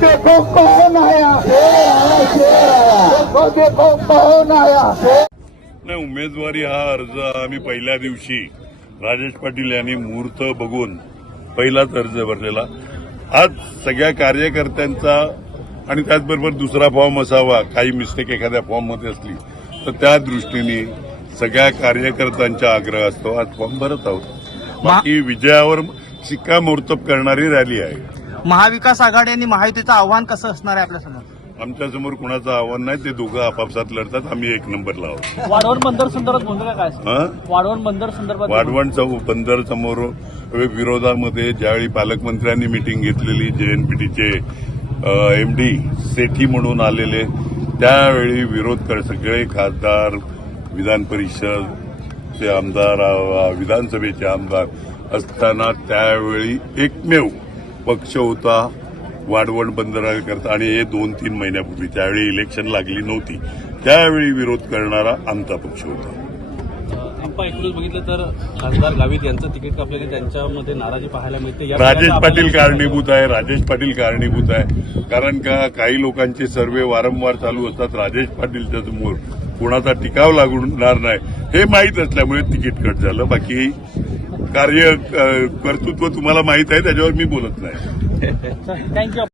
देखो कौन आया, देखो कौन आया। नाही, उमेदवारी हा अर्ज आम्ही पहिल्या दिवशी राजेश पाटील यांनी मुहूर्त बघून पहिलाच अर्ज भरलेला. आज सगळ्या कार्यकर्त्यांचा आणि त्याचबरोबर दुसरा फॉर्म असावा, काही मिस्टेक एखाद्या फॉर्ममध्ये असली तर त्या दृष्टीने सगळ्या कार्यकर्त्यांचा आग्रह असतो. आज फॉर्म भरत आहोत. बाकी विजयावर शिक्कामोर्तब करणारी रॅली आहे. महाविकास आघाडी आणि महायुतीचं आव्हान कसं असणार आहे आपल्यासमोर? आमच्यासमोर कुणाचं आव्हान नाही, ते दोघं आपापसात लढतात. आम्ही एक नंबरला आहोत. वाढवण बंदर संदर्भात बोलतो काय? वाढवण बंदर संदर्भात वाढवण बंदर समोर विरोधामध्ये ज्यावेळी पालकमंत्र्यांनी मिटिंग घेतलेली, जेएनपीटीचे एमडी सेठी म्हणून आलेले, त्यावेळी विरोध कर सगळे खासदार, विधान परिषदचे आमदार, विधानसभेचे आमदार असताना त्यावेळी एकमेव पक्ष होता वाढवण बंदराकरता. आणि हे 2-3 महिन्यापूर्वी त्यावेळी इलेक्शन लागली नव्हती, त्यावेळी विरोध करणारा आमचा पक्ष होता. आपण एकूणच बघितलं तर खासदार गावित यांचं तिकीट कापल्याने त्यांच्यामध्ये नाराजी पाहायला मिळते. राजेश पाटील कारणीभूत आहे. राजेश पाटील कारणीभूत आहे. कारण का काही लोकांचे सर्वे वारंवार चालू असतात. राजेश पाटीलच्या समोर कोणाचा टिकाव लागणार नाही हे माहीत असल्यामुळे तिकीट कट झालं. बाकी कार्य कर्तृत्व तुम्हाला माहीत आहे, त्याच्यावर मी बोलत नाही. थँक्यू.